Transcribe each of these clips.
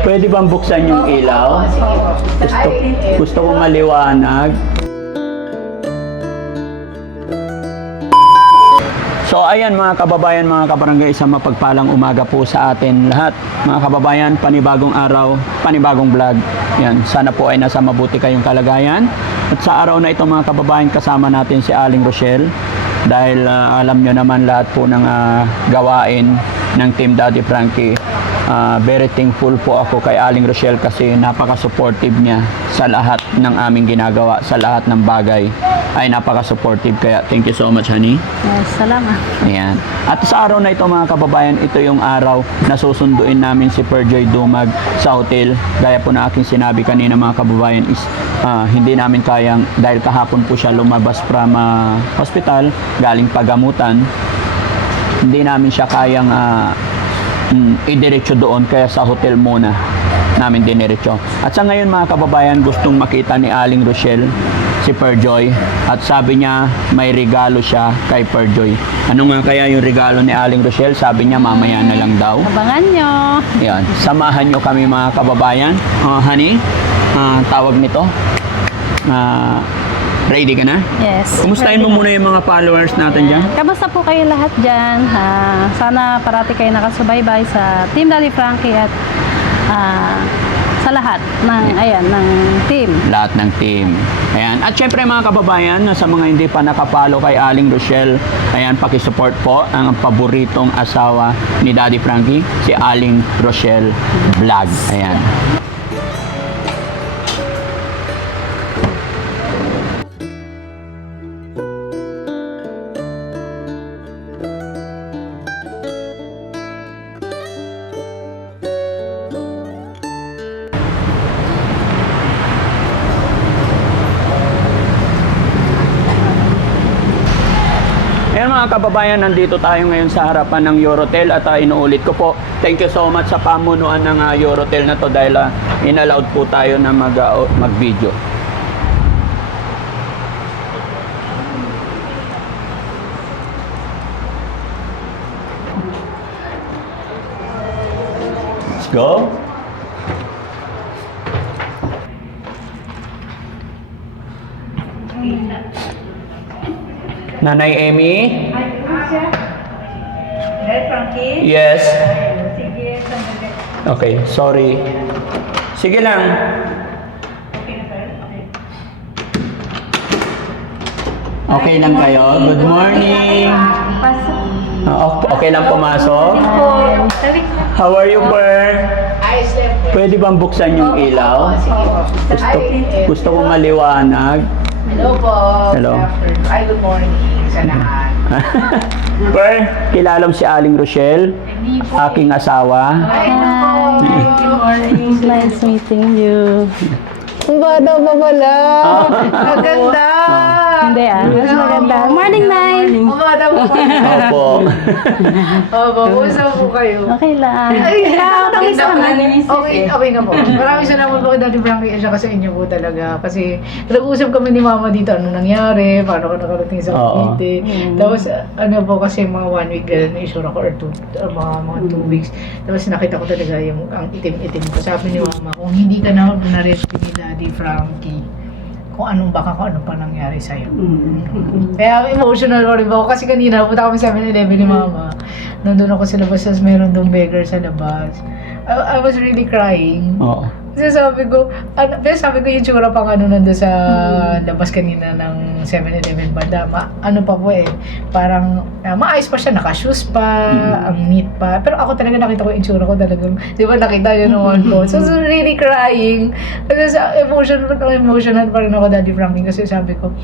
Pwede bang buksan yung ilaw? Gusto, gusto ko maliwanag. So ayan mga kababayan, mga kabarangay, isang mapagpalang umaga po sa atin lahat. Mga kababayan, panibagong araw, panibagong vlog. Yan, sana po ay nasa mabuti kayong kalagayan. At sa araw na ito mga kababayan, kasama natin si Aling Rochelle. Dahil ah, alam nyo naman lahat po ng ah, gawain ng Team Daddy Frankie. Ah, very thankful po ako kay Aling Rochelle kasi napaka-supportive niya sa lahat ng aming ginagawa, sa lahat ng bagay ay napaka-supportive. Kaya thank you so much, honey. Yes, salamat. Ayan. At sa araw na ito mga kababayan, ito yung araw na susunduin namin si Perjoy Dumag sa hotel. Gaya po na aking sinabi kanina mga kababayan is ah, hindi namin kayang, dahil kahapon po siya lumabas from ah, hospital, galing pagamutan, hindi namin siya kayang ah, mm, idiretso doon kaya sa hotel muna namin diniretso. At sa ngayon mga kababayan, gustong makita ni Aling Rochelle si Perjoy at sabi niya may regalo siya kay Perjoy. Ano nga kaya yung regalo ni Aling Rochelle? Sabi niya mamaya na lang daw. Abangan nyo. Yan. Samahan nyo kami mga kababayan. Ah, honey, ah, tawag nito. Ah, ready ka na? Yes. Kumustahin mo muna yung mga followers natin dyan? Kamusta po kayo lahat dyan? Ah, sana parati kayo nakasubaybay sa Team Daddy Frankie at ah, sa lahat ng, ayan, ng team. lahat ng team. Ayan. At syempre mga kababayan, sa mga hindi pa nakapalo kay Aling Rochelle, ayan, pakisupport po ang paboritong asawa ni Daddy Frankie, si Aling Rochelle Vlog. Ayan. Kababayan, nandito tayo ngayon sa harapan ng Eurotel at uh, inuulit ko po, thank you so much sa pamunuan ng uh, Eurotel na to dahil uh, inallowed po tayo na mag, uh, mag-video. Let's go. Nanay Emmy? Hey, Frankie? Yes. Sige, sandali. Okay, sorry. Sige lang. Okay na tayo? Okay. Okay lang kayo? Good morning. Pasok. Ah, ok- okay lang pumasok? Po. Ko. How are you, Per? Ayos lang po. Pwede bang buksan yung ilaw? Po. Gusto, Ay, gusto ko maliwanag. Hello po. Hello. Good afternoon. Ay, good morning sa lahat. per, kilala mo si Aling Rochelle, Hindi po. aking asawa. Ay, nako. Good morning. Nice meeting you. Ang bata pa pala. Maganda. Hindi ah, mas maganda. Morning, Nay! Pa pala. Opo. Opo, usap po kayo. Okay lang. Ay, ka na? Okay, okay na po. Maraming salamat po kay Daddy Frankie at sa inyo po talaga. Kasi nag-usap kami ni Mama dito, ano nangyari, paano ka nakarating sa. Cavite. Mm. Tapos ano po kasi mga one week ganun na issue ako or two, or mga, mga two weeks. Tapos nakita ko talaga yung ang itim-itim ko. Sabi ni Mama, kung hindi ka na na-rescue ni Daddy Frankie, kung anong baka kung ano pa nangyari sa'yo. Kaya emotional ko rin ako kasi kanina punta kami sa 7-Eleven ni Mama. Nandun ako sa labas, tapos meron doong beggar sa labas. I, I was really crying. Oo. Kasi sabi ko, ano, pero sabi ko yung tsura pang ano nandun sa labas kanina ng 7-Eleven banda. Ma, ano pa po eh, parang ah, maayos pa siya, naka-shoes pa, ang neat pa. Pero ako talaga nakita ko yung tsura ko talagang, di ba nakita yun naman ko. So, so really crying. Kasi sa emotional, emotional pa rin ako, Daddy Frankie, kasi sabi ko,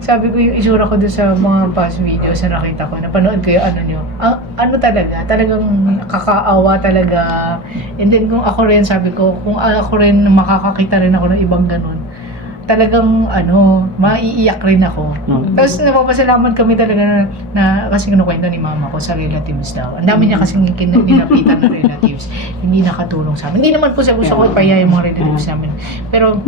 sabi ko yung itsura ko dun sa mga past videos na nakita ko, napanood ko yung ano nyo. Ah, ano talaga, talagang kakaawa talaga. And then kung ako rin, sabi ko, kung ako rin makakakita rin ako ng ibang ganun, talagang ano, maiiyak rin ako. Mm. Tapos napapasalamat kami talaga na, na kasi kinukwento ni mama ko sa relatives daw. Ang dami niya kasing nilapitan ng relatives. Hindi nakatulong sa amin. Hindi naman po sa gusto ko ipaya yung mga relatives namin. Pero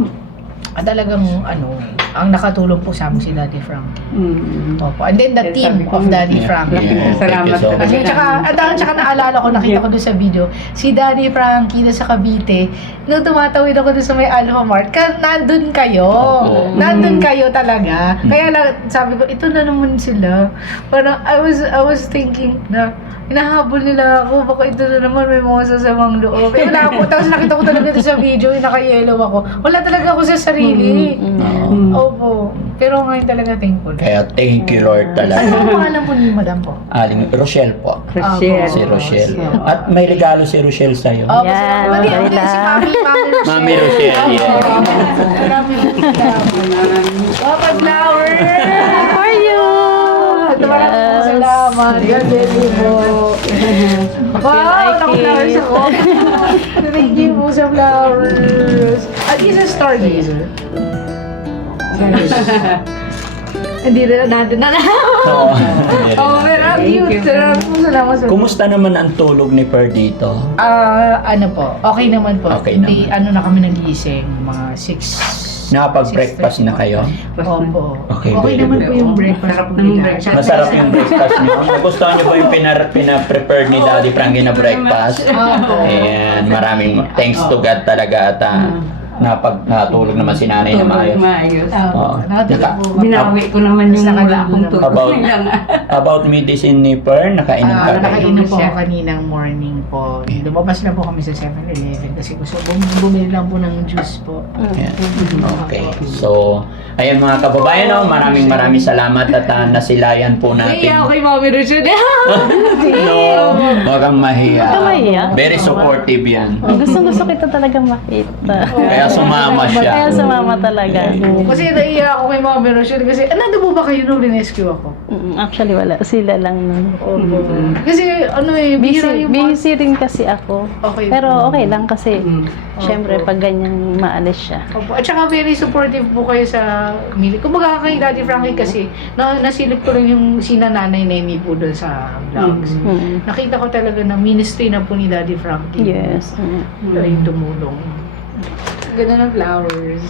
ah, talagang ano, ang nakatulong po sa amin si Daddy Frank. Mm. Opo. And then the Yes, team of Daddy Yeah. Frank. Yeah. Salamat much. Kasi tsaka, at ang tsaka naalala ko, nakita ko doon sa video, si Daddy Frankie doon sa Cavite, nung tumatawid ako doon sa may Alpha Mart, ka, nandun kayo. Opo. Nandun kayo talaga. Mm. Kaya lang, sabi ko, ito na naman sila. Parang, I was, I was thinking na, hinahabol nila ako, baka ito na naman may mga sasamang loob. Eh, wala ako. Tapos nakita ko talaga doon sa video, yung naka-yellow ako. Wala talaga ako sa sarili. Oo. Mm. Opo. Pero ngayon talaga thankful. Kaya thank you Lord Ano talaga. ang pangalan po ni Madam po? Aling Rochelle po. Rochelle. Si Rochelle. Opo. At may regalo si Rochelle sa'yo. Oh, Yan, yeah, Mati, Rochelle. si Mami, Mami Rochelle. Mami Rochelle, yeah. Maraming salamat. Papa Flower! For you! Maraming po salamat. God bless you po. Wow, naka-flowers ako. Thank you po sa flowers. At isa stargazer. Hindi na natin na Oo. Oh, pero ang Thank you. cute. Maraming po salamat sa Kumusta naman ang tulog ni Per dito? Ah, ano po? Okay naman po. Okay Hindi, ano na kami nagising, mga 6. Nakapag-breakfast na kayo? Opo. Okay, Okay, naman po yung breakfast Sarap ng breakfast. Masarap yung breakfast niyo. Nagustuhan niyo ba yung pinar- pina-prepare ni Daddy Frankie na breakfast? Opo. Ayan, maraming thanks to God talaga at ah, napag natulog naman si nanay na Tulog maayos. maayos. Opo. Oo. Naka-. Binawi ko naman yung Sa wala akong tulog. About- Lang. About medicine ni Per, nakainom Ah, ka ba? nakainom po ako kaninang morning po. Lumabas na po kami sa 7-Eleven kasi gusto bum- bumili lang po ng juice po. Ayan. Okay. So, ayan mga kababayan, oh, maraming maraming salamat at ah, nasilayan po natin. Naiya ako kay Mami Rochelle. no, wag kang mahiya. Huwag kang mahiya. Very supportive yan. Gustong gusto kita talaga makita. Kaya sumama siya. Kaya sumama talaga. kasi naiya ako kay Mami Rochelle kasi, ah, nandun po ba kayo nung rescue ako? Mm, Actually, wala. Sila lang nun. Opo. Kasi ano eh, bihira Busy, yung mga... busy rin kasi ako. Okay Pero okay lang kasi syempre pag ganyan maalis siya. Opo. At saka very supportive po kayo sa Mili. Kumbaga kay Daddy Frankie kasi, na, nasilip ko rin yung sina nanay Nemi po doon sa vlogs. Mm. Nakita ko talaga na ministry na po ni Daddy Frankie. Yes. Mm. Ay, tumulong. Ganda ng flowers.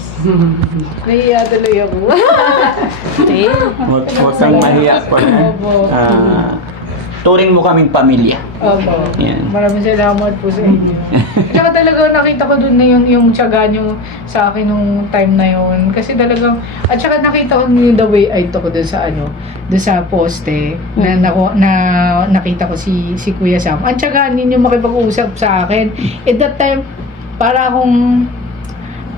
Nahiya tuloy ako. Okay. Huwag, huwag kang mahiya pa. Opo. Ah, turing mo kaming pamilya. Opo. Yan. Maraming salamat po sa inyo. Tsaka talaga nakita ko dun na yung, yung tiyaga nyo sa akin nung time na yun. Kasi talagang, at saka nakita ko yung the way I talk dun sa ano, dun sa poste, na, na, na nakita ko si, si Kuya Sam. Ang tiyaga ninyo makipag-usap sa akin. At that time, para akong,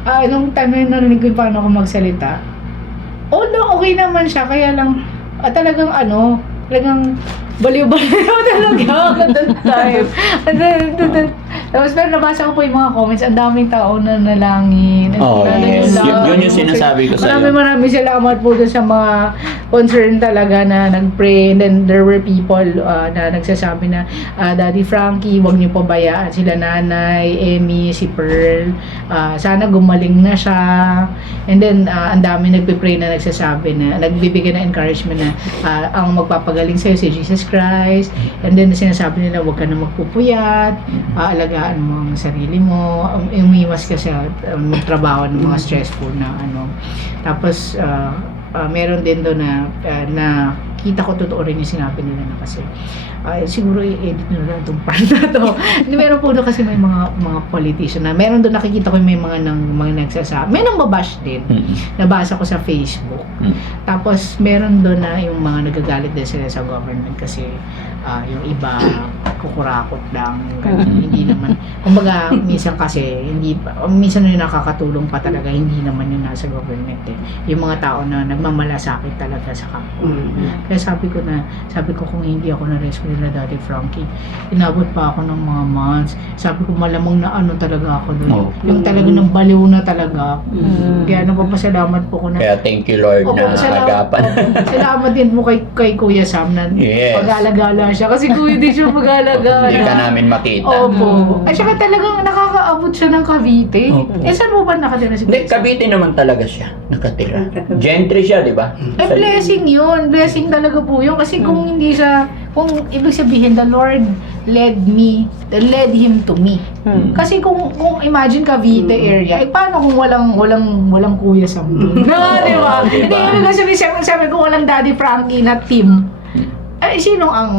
ah, nung time na narinig ko paano ako magsalita, although okay naman siya, kaya lang, ah, talagang ano, talagang baliw-baliw talaga ako that time. And then, then, then, tapos pero nabasa ko po yung mga comments, ang daming tao na nalangin. Oh, Lalo yes. Yun, yun yung sinasabi ko sa Maraming iyo. maraming salamat po dun sa mga concern talaga na nag-pray. And then there were people uh, na nagsasabi na, ah, Daddy Frankie, wag niyo pabayaan sila nanay, Emmy, si Pearl. Ah, sana gumaling na siya. And then, ah, ang dami nagpe-pray na nagsasabi na, nagbibigay ng encouragement na ah, ang magpapagaling sa'yo si Jesus Christ. And then, sinasabi nila, wag ka na magpupuyat, aalagaan mo ang sarili mo, um, umiwas ka sa um, trabaho ng mga stressful na ano. Tapos, ah, ah, meron din doon na, ah, na kita ko totoo rin yung sinabi nila na kasi ah, siguro i-edit nyo lang itong part na to. Meron po doon kasi may mga mga politician na meron doon nakikita ko may mga nang mga nagsasabi. May nang babash din. Mm. Nabasa ko sa Facebook. Mm. Tapos meron doon na yung mga nagagalit din sila sa government kasi ah, yung iba kukurakot lang. ganun. Hindi naman. Kumbaga, minsan kasi, hindi pa, minsan yung nakakatulong pa talaga, hindi naman yung nasa government eh. Yung mga tao na nagmamalasakit talaga sa kapwa. Mm. Kaya sabi ko na, sabi ko kung hindi ako na-rescue nila Daddy Frankie, inabot pa ako ng mga months. Sabi ko malamang na ano talaga ako doon. Oh. Yung talaga nang baliw na talaga. Mm. Kaya napapasalamat po ko na Kaya thank you Lord Opo, na agapan. salamat din po kay, kay Kuya Sam na Yes. pag-alagala siya. Kasi kuya din siya pag-alagala. Hindi ka namin makita. Opo. At saka talagang nakakaabot siya ng Cavite. Opo. Eh, saan mo ba nakatira si Hindi? Cavite naman talaga siya. Nakatira. Gentry siya, di ba? Eh, blessing yun. Blessing talaga po yun. Kasi kung hindi siya, kung ibig sabihin, the Lord led me, led him to me. Hmm. Kasi kung kung imagine Cavite area, eh paano kung walang walang walang kuya sa mundo? No, di ba? Hindi ibig ko sabihin, sabi, sabi ko walang Daddy Frankie na team. Ay, sino ang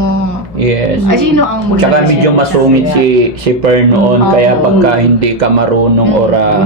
Yes. ay, sino ang Tsaka medyo masungit si si Per noon Oo. kaya pagka hindi ka marunong or ah,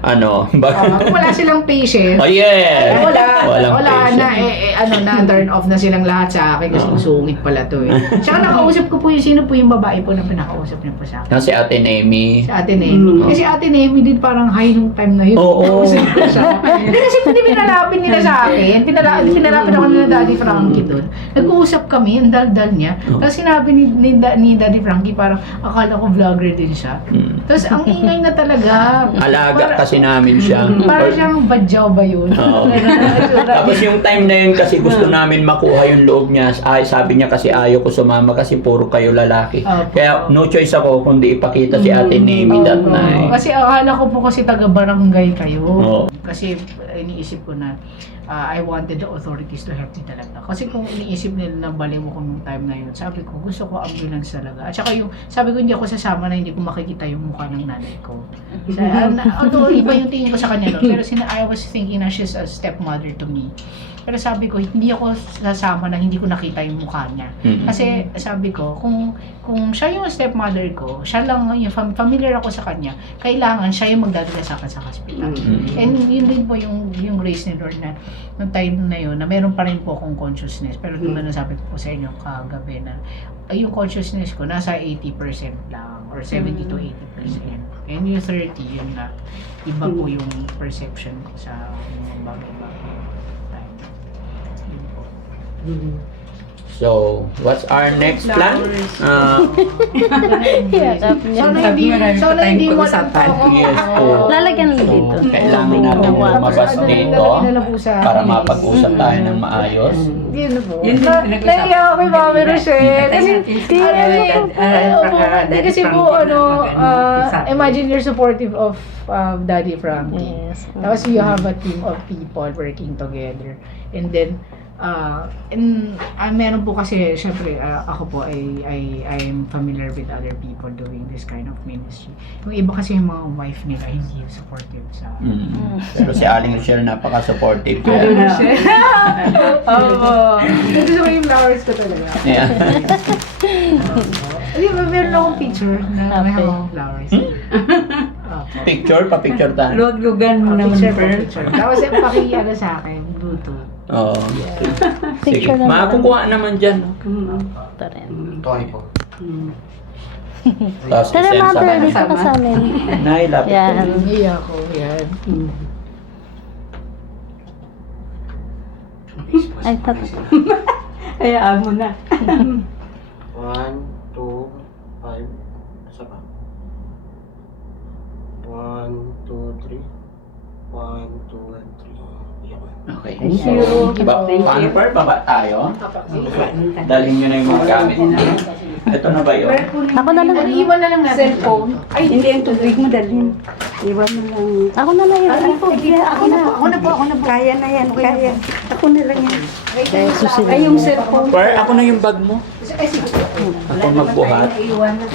ano ba Ah, kung wala silang patience, Oh yes. wala, Walang wala patience. na, eh, eh, ano na, turn off na silang lahat sa akin kasi sungit pala to eh. Tsaka nakausap ko po yung, sino po yung babae po na pinakausap niyo po sa akin? Na si Ate Nemi. Si Ate Nemi. Mm. Kasi Ate Nemi din parang high nung time na yun. Oo. Nakausap ko siya. Hindi kasi hindi pinalapin nila sa akin. Pinala, pinalapin ako nila Daddy Frankie doon. Nag-uusap kami, ang dal-dal niya. Tapos sinabi ni, ni, ni Daddy Frankie parang akala ko vlogger din siya. Mm. Tapos ang ingay na talaga. Alaga Para- kasi namin siya. Parang Or- siyang badyaw ba yun? Oo. Tapos yung time na yun kasi gusto namin makuha yung loob niya. Ay, sabi niya kasi ayaw ko sumama kasi puro kayo lalaki. Opo. Kaya no choice ako kundi ipakita si Ate Nemi that night. Kasi akala ko po kasi taga-barangay kayo. Oo. Kasi iniisip ko na uh, I wanted the authorities to help me talaga. Kasi kung iniisip nila na baliw ko nung time na yun, sabi ko gusto ko ambulance talaga. At saka yung, sabi ko hindi ako sasama na hindi ko makikita yung mukha ng nanay ko. Uh, na, although iba yung tingin ko sa kanya no, pero sina, I was thinking na she's a stepmother to me. Pero sabi ko, hindi ako sasama na hindi ko nakita yung mukha niya. Mm. Kasi sabi ko, kung kung siya yung stepmother ko, siya lang yung fam- familiar ako sa kanya, kailangan siya yung magdadala sa akin sa hospital. Mm. And yun din po yung yung grace ni Lord na nung time na yun, na meron pa rin po akong consciousness. Pero tulad na sabi ko po sa inyo kagabi na ay, yung consciousness ko nasa 80% lang or 70 to 80%. And yung 30, yun na iba po yung perception ko sa mga bagay-bagay. Time. Yun po. So, what's our next plan? Uh, Yakap niya. Sana hindi, sana hindi mo pag-usapan. Yes po. Lalagyan lang dito. Kailangan natin lumabas dito para mapag-usap tayo ng maayos. Yun po. Yun din Na-. Naiya ako kay Mami Rochelle. Kasi, ah, ah, kasi po, ano, ano, ah, imagine you're supportive of uh, Daddy Frankie. Yes. Tapos you have a team of people working together. And then, uh, and uh, meron po kasi, syempre, ah, ako po ay, ay, I'm familiar with other people doing this kind of ministry. Yung iba kasi yung mga wife nila, hindi yung supportive sa Mm. Pero si Aling Rochelle napaka-supportive. Kaya, na? Oo. Gusto ko yung flowers ko talaga. yeah. Di ba, meron akong picture na may hawak flowers. Opo. Picture, pa-picture tayo. Luwag-lugan mo naman, picture, Pearl. picture. Tapos yung paki, ano sa akin, Bluetooth. Oo. Sige. Picture lang. Makakukuha naman dyan. no? Ito rin. Mm. Tapos Tara isend sa pero kanya. dito ka sa amin. Nay, lapit. Yan. Hindi ako, yan. Ay, tat. Hayaan mo na. One, two, five. Isa pa. One, two, three. One, two, and three. Iyak. Okay. Thank So, you. ba, Thank you. paano pa? Baba tayo? Dalhin nyo na yung mga gamit. Ito na ba yun? Ako na lang. Ano, iwan na lang natin. Cellphone. Ay, hindi ang tubig mo dalhin. Iwan mo lang. Ako na lang yun. Ay, po, Ako na po, ako na po, ako na po. Kaya na yan, kaya. Ako na lang yan. Dahil susunod. Ay, yung cellphone. Per, ako na yung bag mo. Ay, sige. Ako magbuhat. Iwan na.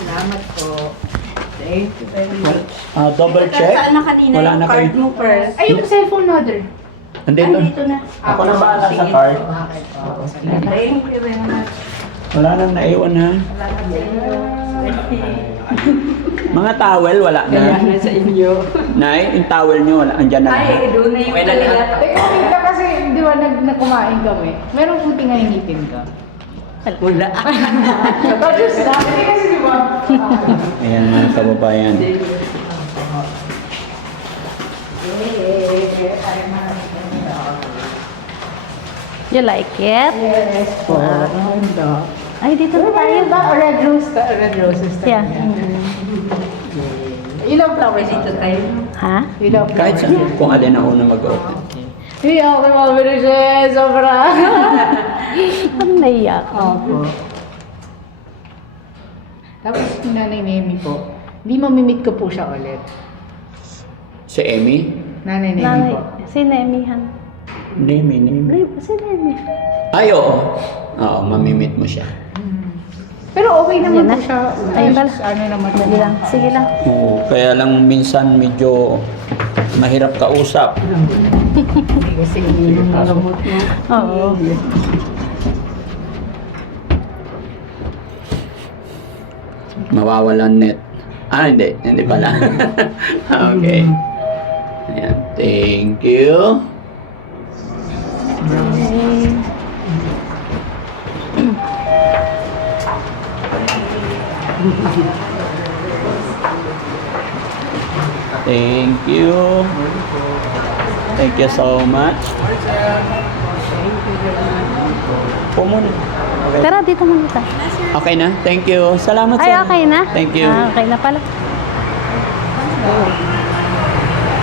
Salamat po. Thank you very much. Ah, double check. Saan na kanina Wala yung na card kayo. mo, Pearl? Ay, yung cellphone mother. Andito. Andito na. Ako na bahala sa card. Thank you very much. Wala nang naiwan ha. Mga towel, wala Kaya na. na sa inyo. Nay, yung towel nyo, wala. Andyan na lahat. Ay, doon na yung talaga. Teka, wait kasi, di ba, nag, nagkumain kami. Merong puti nga yung ngipin ka. Wala. Tapos, kasi? Ayan mga kababayan. You like it? Yes po. Ganda. Ay, dito na tayo. Red rose, red roses. Yeah. You love flowers. Dito tayo. Ha? You love Kahit flowers. saan, kung alin ang una mag-open. Kay Mama Rochelle, sobra. Ano naiyak? Opo. Tapos si Nanay Nemi po, hindi mamimit ko po siya ulit. Si Emmy? Nanay Nemi Nanay, po. si Nemihan. Nemi, Nemi. Ay, si Nemi. Ay, oo. Oo, mamimit mo siya. Pero okay naman Yan po na. siya. Ayun pala. Ano naman po. Dali lang. Sige lang. Oo, kaya lang minsan medyo mahirap kausap. Kasi yung gamot mo. Oo. Mawawalan net. Ah, hindi. Hindi pala. okay. Ayan. Thank you. Thank you. Thank you so much. Pumun. Okay. Pero dito muna tayo. Okay na? Thank you. Salamat Ay, sir. okay na? Thank you. Ah, okay na pala.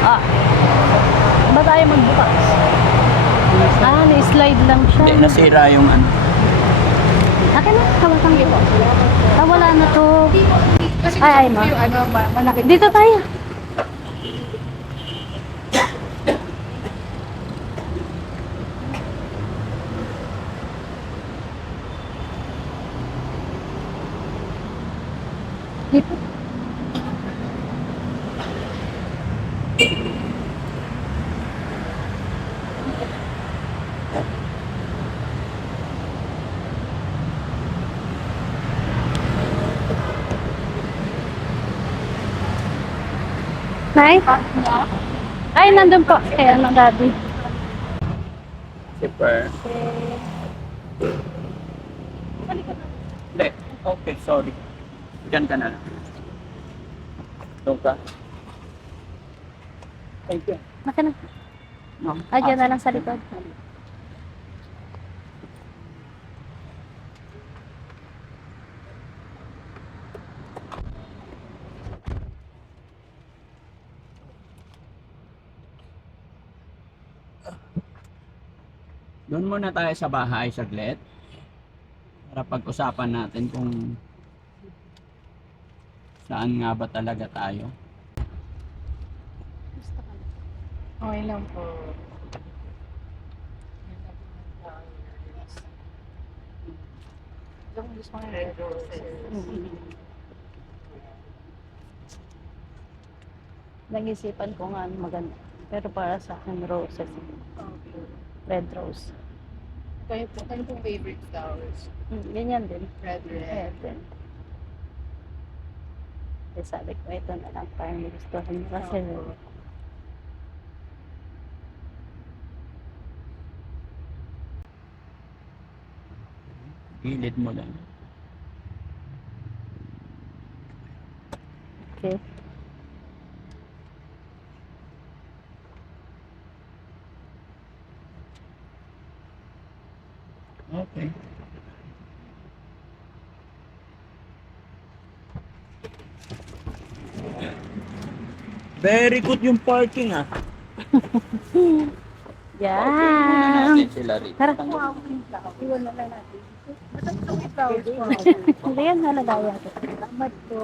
Ah. Ba tayo magbukas? Ah, ni-slide lang siya. Hindi, nasira yung ano. Akin na, hawakan ko. Ah, wala na to. Kasi Ay, ay, ma. yung ano, ma- malaki. Dito tayo. Nay? Ay, nandun po. Kaya ano, daddy. Super. Hindi. Okay, sorry. Diyan ka na lang. Doon ka. Thank you. Maka na. No. Ah, dyan na lang sa likod. Doon muna tayo sa bahay saglit. Para pag-usapan natin kung saan nga ba talaga tayo. Okay lang po. Yung gusto ko red roses. Nag-isipan ko nga maganda. Pero para sa akin, roses. Red rose. Kayo po, ano pong favorite flowers? Hmm, ganyan din. Red, Red din. Kaya sabi ko, ito na lang parang gustuhan niya kasi Opo. Gilid mo lang. Okay. Very good yung parking ah. Yan. Natin sila rito. Tara. Iwan na lang natin. Po. Hindi yan halagaya. Salamat po.